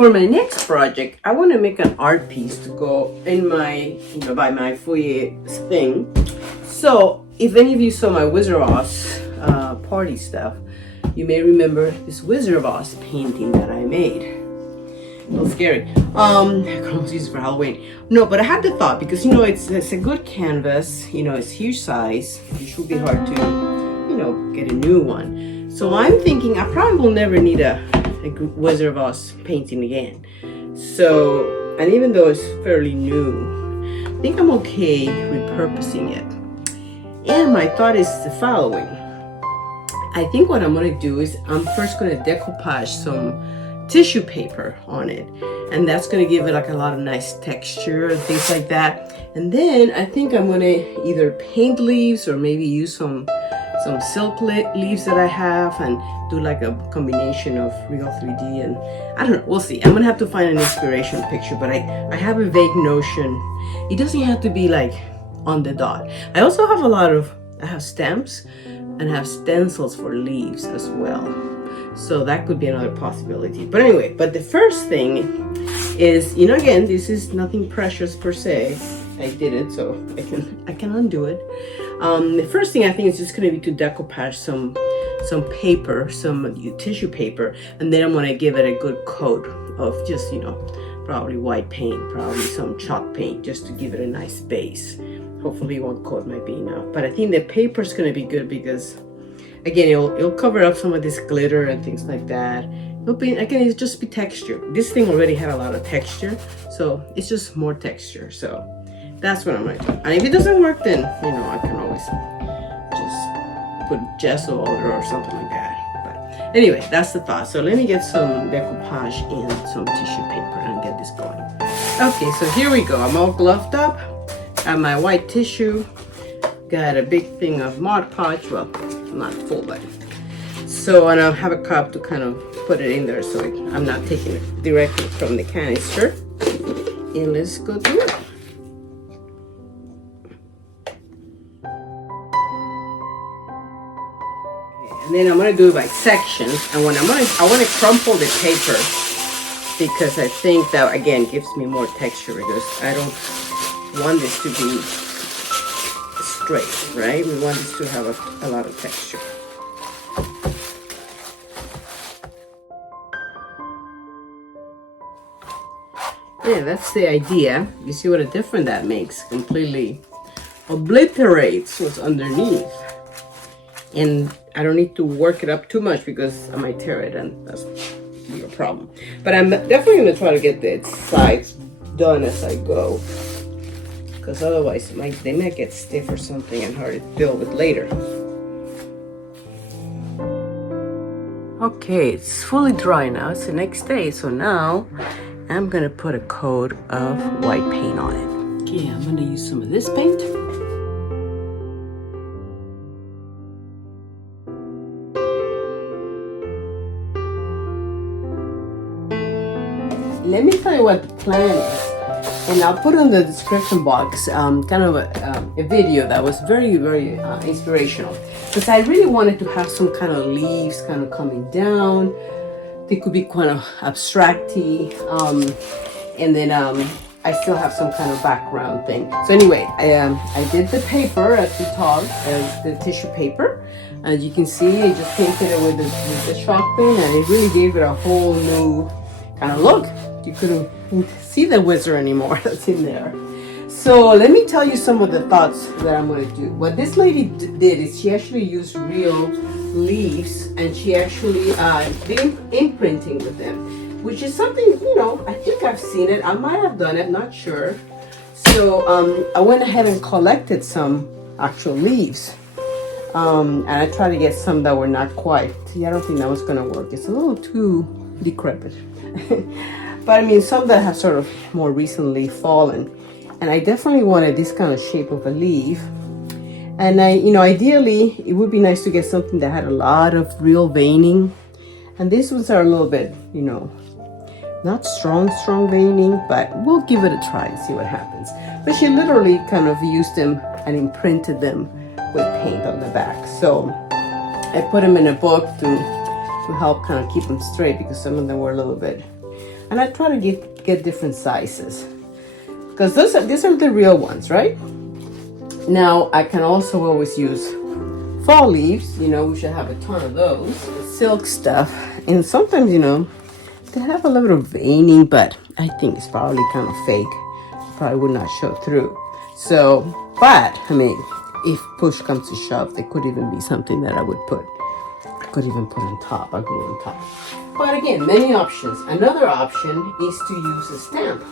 for my next project, I want to make an art piece to go in my, by my foyer thing. So if any of you saw my Wizard of Oz party stuff, you may remember this Wizard of Oz painting that I made. A little scary. I could almost use it for Halloween. No, but I had the thought because it's a good canvas. It's huge size. It should be hard to, get a new one. So I'm thinking I probably will never need a Wizard of Oz painting again. So, and even though it's fairly new, I think I'm okay repurposing it. And my thought is the following. I think what I'm going to do is I'm first going to decoupage some tissue paper on it, and that's going to give it like a lot of nice texture and things like that. And then I think I'm going to either paint leaves or maybe use some silk leaves that I have and do like a combination of real 3D and I don't know, we'll see. I'm gonna have to find an inspiration picture, but I have a vague notion. It doesn't have to be like on the dot. I also have I have stamps and have stencils for leaves as well. So that could be another possibility. But anyway, but the first thing is, again, this is nothing precious per se. I did it, so I can undo it. The first thing I think is just going to be to decoupage some paper, some tissue paper, and then I'm going to give it a good coat of just, probably white paint, probably some chalk paint, just to give it a nice base. Hopefully one coat might be enough. But I think the paper is going to be good because, again, it'll cover up some of this glitter and things like that. It'll just be texture. This thing already had a lot of texture, so it's just more texture. So that's what I'm going to do. And if it doesn't work, then, I can always just put gesso over it or something like that. But anyway, that's the thought. So let me get some decoupage and some tissue paper and get this going. Okay, so here we go. I'm all gloved up. Got my white tissue. Got a big thing of Mod Podge. Well, not full, but. So, and I have a cup to kind of put it in there so I'm not taking it directly from the canister. And let's go through it. And then I'm gonna do it by sections, and when I want to crumple the paper because I think that again gives me more texture because I don't want this to be straight, right? We want this to have a lot of texture. Yeah, that's the idea. You see what a difference that makes? Completely obliterates what's underneath. And I don't need to work it up too much because I might tear it and that's be a problem. But I'm definitely going to try to get the sides done as I go. Because otherwise they might get stiff or something and hard to deal with later. Okay, it's fully dry now. It's the next day. So now I'm going to put a coat of white paint on it. Okay, I'm going to use some of this paint. Let me tell you what the plan is, and I'll put in the description box kind of a video that was very, very inspirational, because I really wanted to have some kind of leaves kind of coming down. They could be kind of abstract-y, and then I still have some kind of background thing. So anyway, I did the paper at the top, the tissue paper. As you can see, I just painted it with the chalk pen, and it really gave it a whole new kind of look. You couldn't see the wizard anymore that's in there. So let me tell you some of the thoughts that I'm going to do. What this lady did is she actually used real leaves, and she actually did imprinting with them, which is something, I think I've seen it. I might have done it, not sure. So I went ahead and collected some actual leaves. And I tried to get some that were not quite. See, I don't think that was going to work. It's a little too decrepit. But I mean, some that have sort of more recently fallen. And I definitely wanted this kind of shape of a leaf. And ideally, it would be nice to get something that had a lot of real veining. And these ones are a little bit, not strong veining, but we'll give it a try and see what happens. But she literally kind of used them and imprinted them with paint on the back. So I put them in a book to help kind of keep them straight because some of them were a little bit And I try to get different sizes, because these are the real ones, right? Now I can also always use fall leaves, you know, we should have a ton of those. Silk stuff, and sometimes, you know, they have a little veining, but I think it's probably kind of fake. Probably would not show through. So, but I mean, if push comes to shove, they could even be something that I could even put on top. I glue on top. But again, many options. Another option is to use a stamp.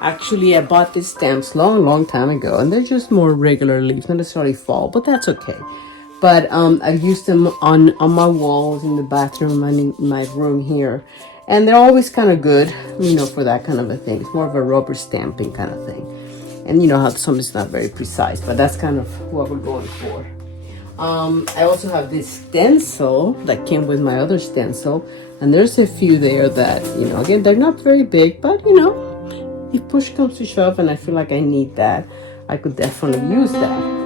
Actually, I bought these stamps long time ago, and they're just more regular leaves, not necessarily fall, but that's okay. But I used them on my walls in the bathroom and in my room here, and they're always kind of good, you know, for that kind of a thing. It's more of a rubber stamping kind of thing, and you know how something's not very precise, but that's kind of what we're going for. I also have this stencil that came with my other stencil, and there's a few there that, you know, again, they're not very big, but you know, if push comes to shove and I feel like I need that, I could definitely use that.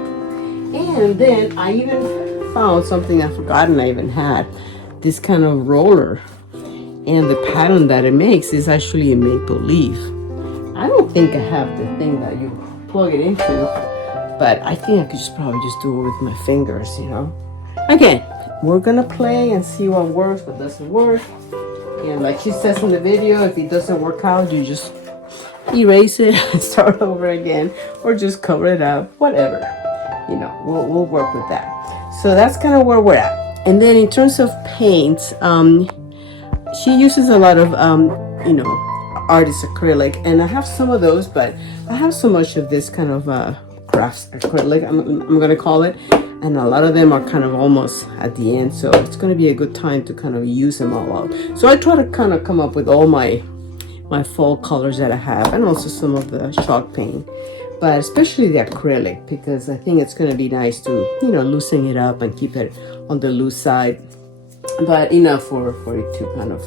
And then I even found something I've forgotten I even had, this kind of roller, and the pattern that it makes is actually a maple leaf. I don't think I have the thing that you plug it into, but I think I could probably just do it with my fingers, you know. Again, we're gonna play and see what works, what doesn't work. And like she says in the video, if it doesn't work out, you just erase it and start over again, or just cover it up, whatever. You know, we'll work with that. So that's kind of where we're at. And then in terms of paints, she uses a lot of you know, artist acrylic, and I have some of those, but I have so much of this kind of crafts acrylic, I'm gonna call it, and a lot of them are kind of almost at the end, so it's gonna be a good time to kind of use them all out. So I try to kind of come up with all my fall colors that I have, and also some of the chalk paint, but especially the acrylic, because I think it's going to be nice to, you know, loosen it up and keep it on the loose side, but enough for it to kind of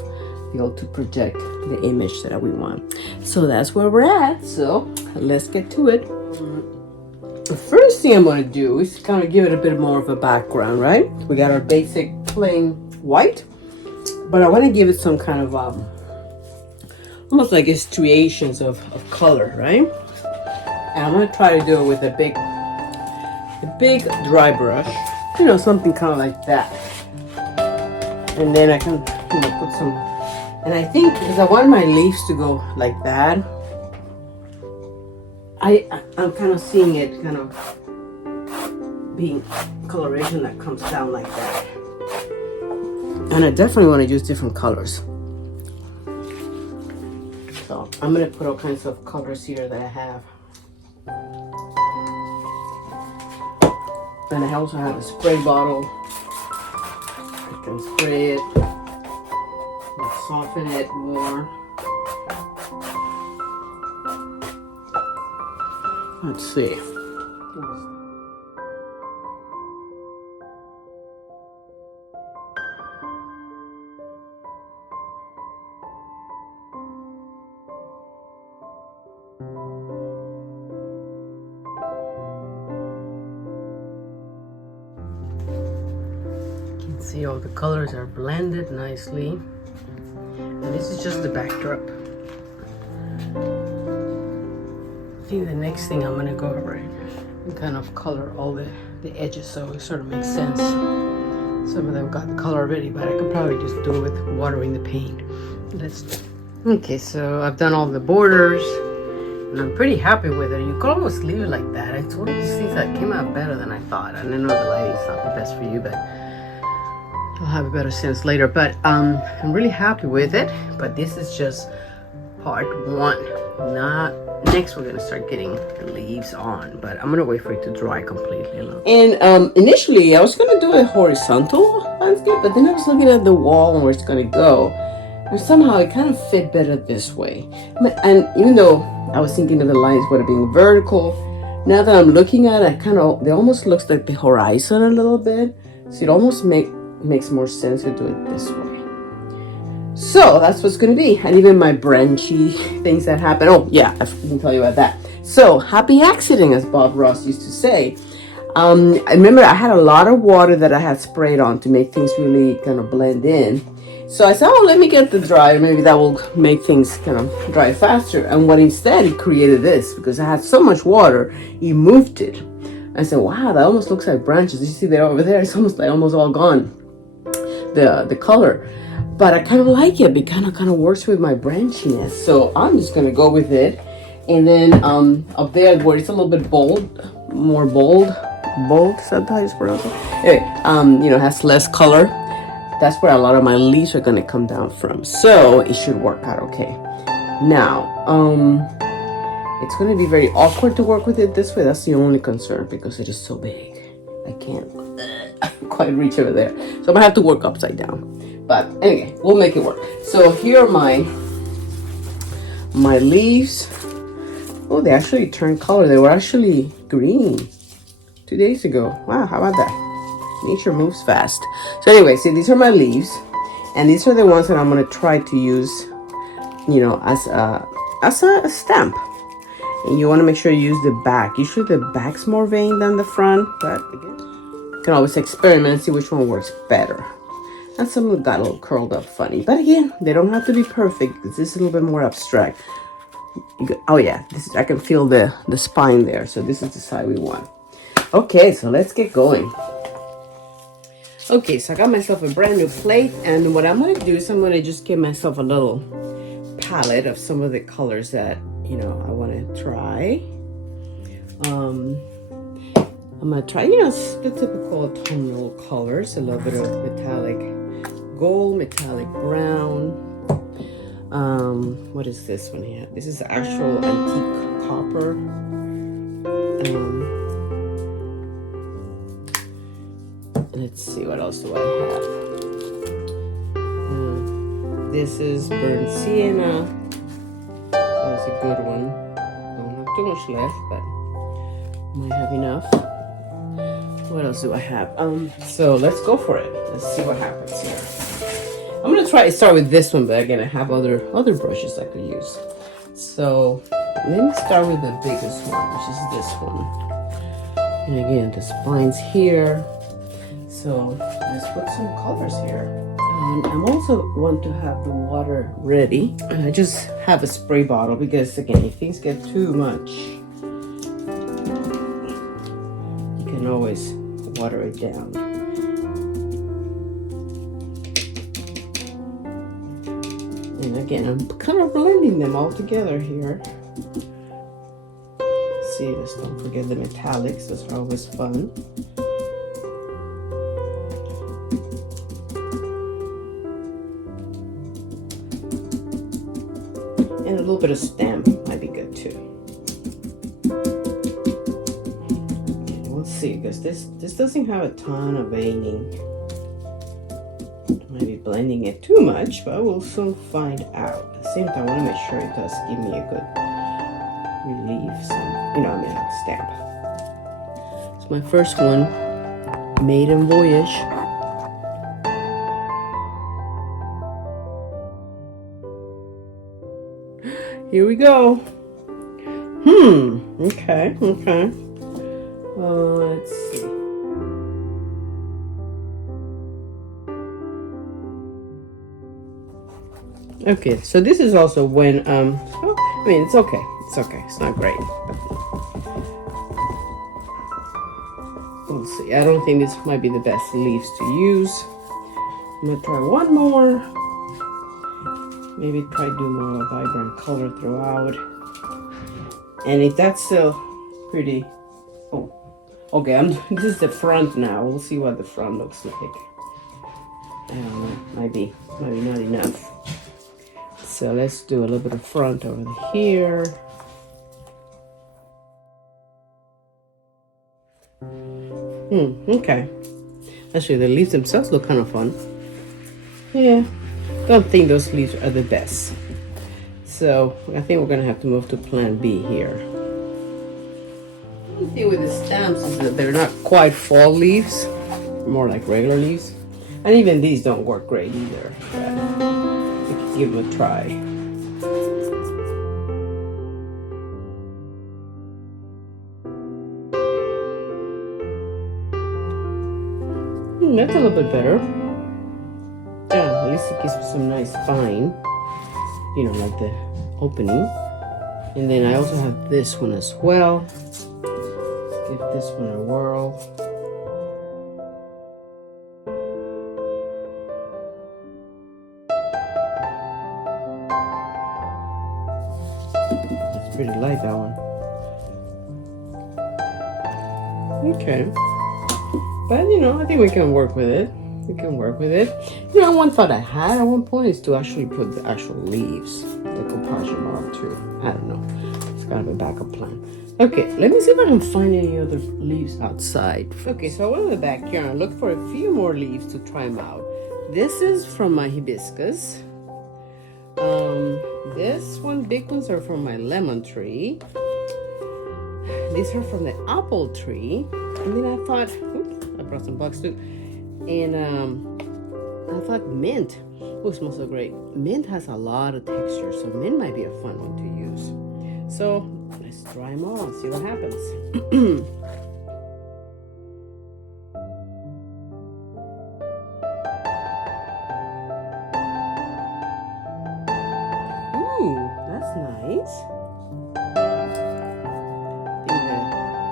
be able to project the image that we want. So that's where we're at. So let's get to it. The first thing I'm going to do is kind of give it a bit more of a background, right? We got our basic plain white, but I want to give it some kind of almost like striations of color, right? And I'm gonna try to do it with a big dry brush, you know, something kind of like that. And then I can, you know, put some, and I think because I want my leaves to go like that, I'm kind of seeing it kind of being coloration that comes down like that. And I definitely want to use different colors. So I'm gonna put all kinds of colors here that I have. And I also have a spray bottle. I can spray it and soften it more. Let's see. See, all the colors are blended nicely, and this is just the backdrop. I think the next thing I'm gonna go over and kind of color all the edges so it sort of makes sense. Some of them got the color already, but I could probably just do it with watering the paint. Okay, so I've done all the borders, and I'm pretty happy with it. You could almost leave it like that. It's one of these things that came out better than I thought. And I know the lighting's not the best for you, but I'll have a better sense later. But I'm really happy with it. But this is just part one. Next we're gonna start getting the leaves on, but I'm gonna wait for it to dry completely. And initially I was gonna do a horizontal landscape, but then I was looking at the wall and where it's gonna go, and somehow it kind of fit better this way. And even though I was thinking of the lines would have been vertical, now that I'm looking at it, it almost looks like the horizon a little bit. So it almost makes more sense to do it this way. So that's what's going to be. And even my branchy things that happen. Oh yeah, I can tell you about that. So happy accident, as Bob Ross used to say. I remember I had a lot of water that I had sprayed on to make things really kind of blend in. So I said, oh, let me get the dryer. Maybe that will make things kind of dry faster. And what instead, it created this because it had so much water, it moved it. I said, wow, that almost looks like branches. You see that over there? It's almost like almost all gone, the color. But I kind of like it. It kind of works with my branchiness. So I'm just going to go with it. And then up there where it's a little bit more bold, is that how you pronounce it? Anyway, you know, has less color. That's where a lot of my leaves are going to come down from. So it should work out okay. Now, it's going to be very awkward to work with it this way. That's the only concern because it is so big. I can't quite reach over there. So I'm going to have to work upside down. But anyway, we'll make it work. So here are my leaves. Oh, they actually turned color. They were actually green 2 days ago. Wow, how about that? Nature moves fast. So anyway, see, these are my leaves. And these are the ones that I'm going to try to use, you know, as a stamp. And you want to make sure you use the back. Usually the back's more vain than the front. But again, you can always experiment and see which one works better. And some of them got a little curled up funny. But again, they don't have to be perfect because this is a little bit more abstract. Oh yeah, this is, I can feel the spine there. So this is the side we want. Okay, so let's get going. Okay, so I got myself a brand new plate. And what I'm going to do is I'm going to just give myself a little palette of some of the colors that, you know, I want to try. I'm going to try, you know, the typical autumnal colors. A little bit of metallic gold, metallic brown. What is this one here? This is actual antique copper. Let's see, what else do I have? This is burnt sienna. That's a good one. Don't have too much left, but might have enough. What else do I have? So let's go for it. Let's see what happens here. I'm gonna try to start with this one, but again, I have other brushes I could use. So let me start with the biggest one, which is this one. And again, the spine's here. So let's put some colors here. I also want to have the water ready. And I just have a spray bottle because again, if things get too much, you can always water it down. And again, I'm kind of blending them all together here. See, just don't forget the metallics, those are always fun. And a little bit of stamp might be good too. Okay, we'll see, because this doesn't have a ton of veining. Might be blending it too much, but we'll soon find out. At the same time, I want to make sure it does give me a good relief. You know, I mean, a stamp. It's my first one, maiden voyage. Here we go. Okay. Let's see. Okay, so this is also when, I mean, it's okay. It's not great. We'll see. I don't think this might be the best leaves to use. I'm gonna try one more. Maybe try to do more of a vibrant color throughout. And if that's still pretty, oh, okay, this is the front now. We'll see what the front looks like. I don't know, might be not enough. So let's do a little bit of front over here. Okay. Actually, the leaves themselves look kind of fun. Yeah, don't think those leaves are the best. So I think we're gonna have to move to plan B here. One thing with the stamps is that they're not quite fall leaves, more like regular leaves. And even these don't work great either. But we can give them a try. That's a little bit better. Yeah, at least it gives me some nice spine, you know, like the opening. And then I also have this one as well. Let's give this one a whirl. That's pretty light, that one. Okay. But you know, I think we can work with it. We can work with it. You know, one thought I had at one point is to actually put the actual leaves, the compassion bark too. I don't know. It's kind of a backup plan. Okay, let me see if I can find any other leaves outside. Okay, so I went in the backyard and looked for a few more leaves to try them out. This is from my hibiscus. This one, big ones are from my lemon tree. These are from the apple tree. And then I thought, oops, I brought some bugs too. And I thought mint. Oh, it smells so great. Mint has a lot of texture, so mint might be a fun one to use. So let's try them all and see what happens. Ooh, that's nice. I think the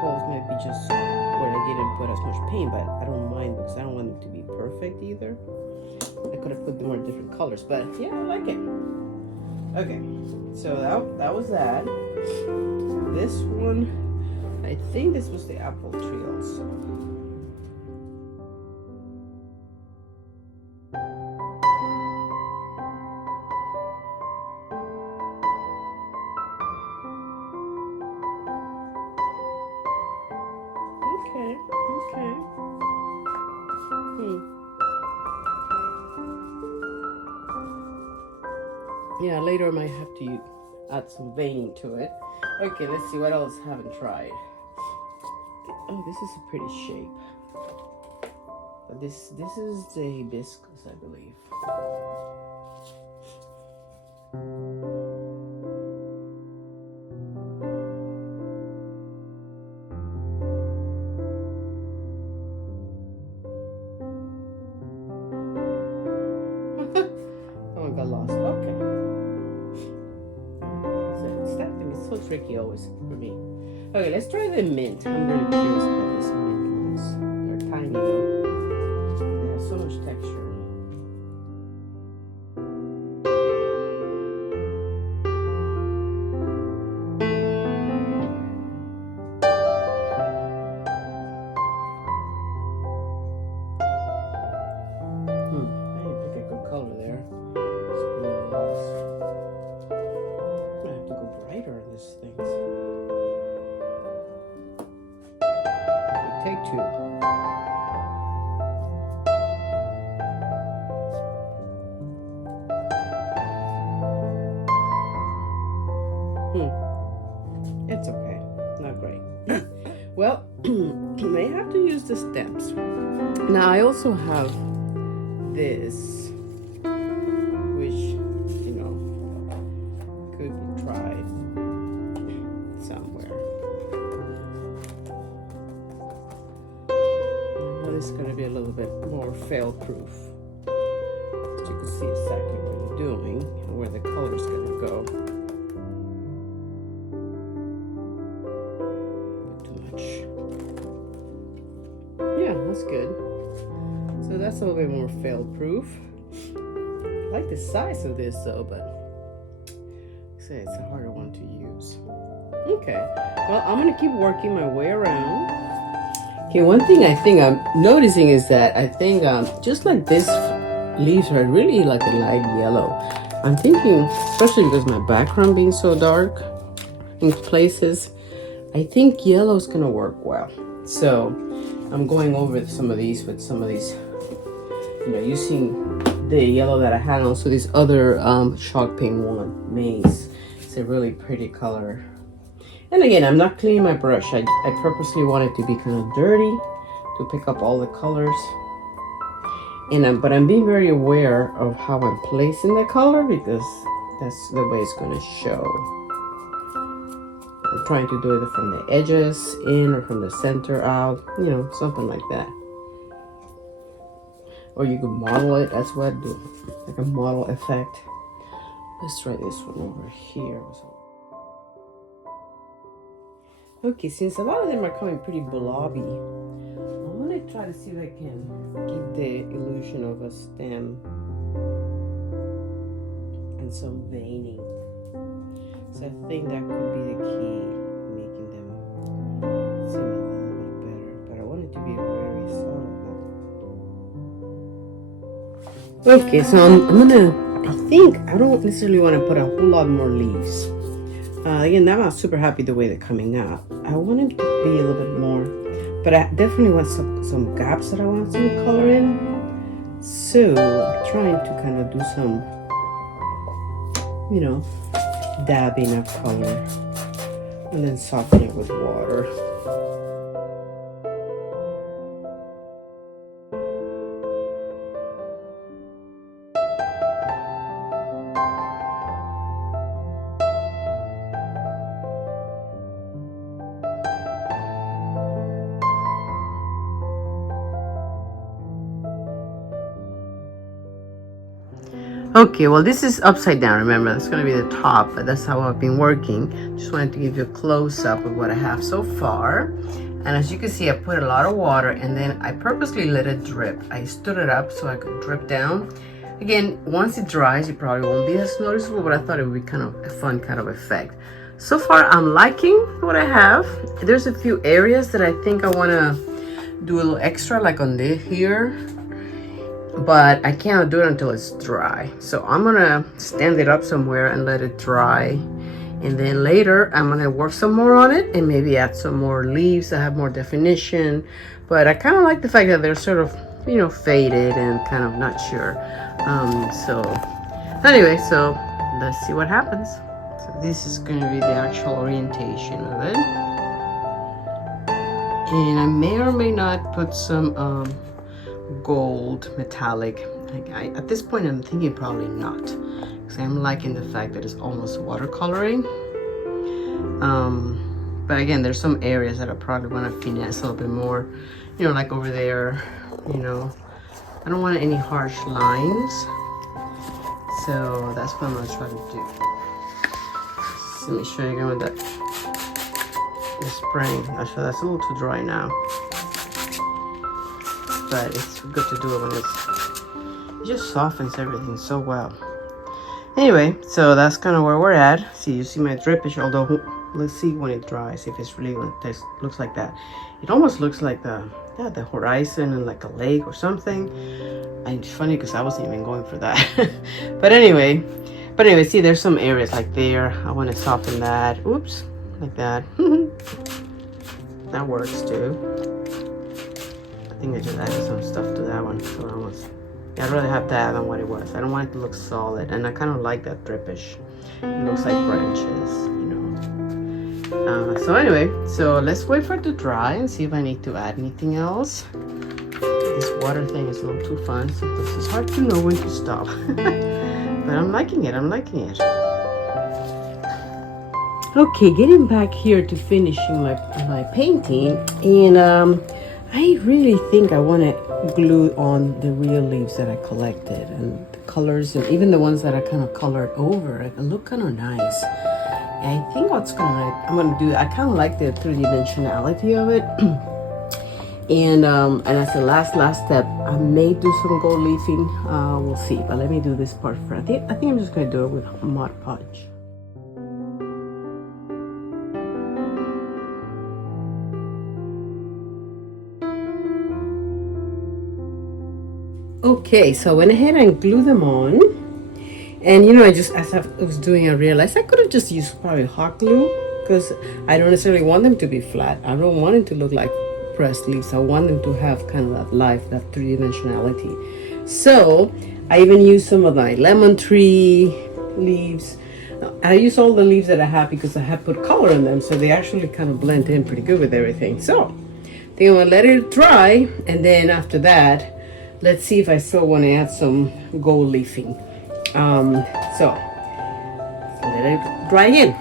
holes might be just where I didn't put as much paint, but I don't mind because I don't want them to be perfect either. I could have put them more different colors, but yeah, I like it. Okay, so that was that. This one, I think this was the apple tree also. Okay. Yeah, later I might have to add some veining to it. Okay, let's see what else I haven't tried. Oh, this is a pretty shape. But this is the hibiscus, I believe. Oh, I got lost. Okay. So tricky always for me. Okay, let's try the mint. I'm really curious about these mint ones. They're tiny though. They have so much texture. I didn't pick a good color there. I have to go brighter on these things. Take two. It's okay. Not great. Well, may have to use the stems. Now I also have this, which, you know, could be tried somewhere. I know this is going to be a little bit more fail-proof, so you can see exactly what I'm doing and where the color is going to go. Too much. Yeah, that's good. So that's a little bit more fail-proof. I like the size of this though, but say it's a harder one to use. Okay, well, I'm gonna keep working my way around. Okay, one thing I think I'm noticing is that I think just like this leaves are really like a light yellow. I'm thinking, especially because my background being so dark in places, I think yellow is gonna work well. So I'm going over some of these with some of these, you know, using the yellow that I had, and also this other chalk paint one, Maze. It's a really pretty color. And again, I'm not cleaning my brush. I purposely want it to be kind of dirty to pick up all the colors. And but I'm being very aware of how I'm placing the color because that's the way it's going to show. I'm trying to do it from the edges in or from the center out, you know, something like that. or you could model it. That's what I do, like a model effect. Let's try this one over here. Okay, since a lot of them are coming pretty blobby, I'm gonna try to see if I can give the illusion of a stem and some veining. So I think that could be the key, making them seem a little bit better. But I want it to be very subtle. Okay, so I think I don't necessarily want to put a whole lot more leaves. Again, I'm not super happy the way they're coming out. I want them to be a little bit more, but I definitely want some gaps that I want some color in. So I'm trying to kind of do some, dabbing of color and then soften it with water. Okay, well, this is upside down. Remember, that's going to be the top, but that's how I've been working. Just wanted to give you a close-up of what I have so far. And as you can see, I put a lot of water, and then I purposely let it drip. I stood it up so I could drip down. Again, once it dries, it probably won't be as noticeable, but I thought it would be kind of a fun kind of effect. So far, I'm liking what I have. There's a few areas that I think I want to do a little extra, like on this here. But I can't do it until it's dry. So I'm gonna stand it up somewhere and let it dry. And then later I'm gonna work some more on it and maybe add some more leaves that have more definition. But I kind of like the fact that they're sort of, faded and kind of not sure. So anyway, so let's see what happens. So this is gonna be the actual orientation of it. And I may or may not put some gold metallic. At this point I'm thinking probably not, because I'm liking the fact that it's almost watercoloring. But again, there's some areas that I probably want to finesse a little bit more, like over there. I don't want any harsh lines, so that's what I'm gonna try to do. So let me show you again with that the spraying. Actually, that's a little too dry now, but it's good to do it when it just softens everything so well. Anyway, so that's kind of where we're at. See, you see my drippage, although let's see when it dries if it's really looks like that. It almost looks like the horizon and like a lake or something. And it's funny because I wasn't even going for that. but anyway, see, there's some areas like there. I want to soften that. Oops, like that. That works too. I think I just added some stuff to that one. So I'd rather have that than what it was. I don't want it to look solid, and I kind of like that drippage. It looks like branches, so anyway, so let's wait for it to dry and see if I need to add anything else. This water thing is a little too fun, so this is hard to know when to stop. But I'm liking it. Okay, getting back here to finishing my painting, and I really think I want to glue on the real leaves that I collected, and the colors, and even the ones that I kind of colored over. It look kind of nice. And I think I'm gonna do. I kind of like the three-dimensionality of it. and as the last step, I may do some gold leafing. We'll see. But let me do this part first. I think I'm just gonna do it with Mod Podge. Okay, so I went ahead and glued them on, and as I was doing, I realized I could have just used probably hot glue, because I don't necessarily want them to be flat. I don't want them to look like pressed leaves. I want them to have kind of that life, that three-dimensionality. So I even used some of my lemon tree leaves. I use all the leaves that I have because I have put color in them, so they actually kind of blend in pretty good with everything. So I think I'm gonna let it dry, and then after that, let's see if I still want to add some gold leafing. So let it dry in.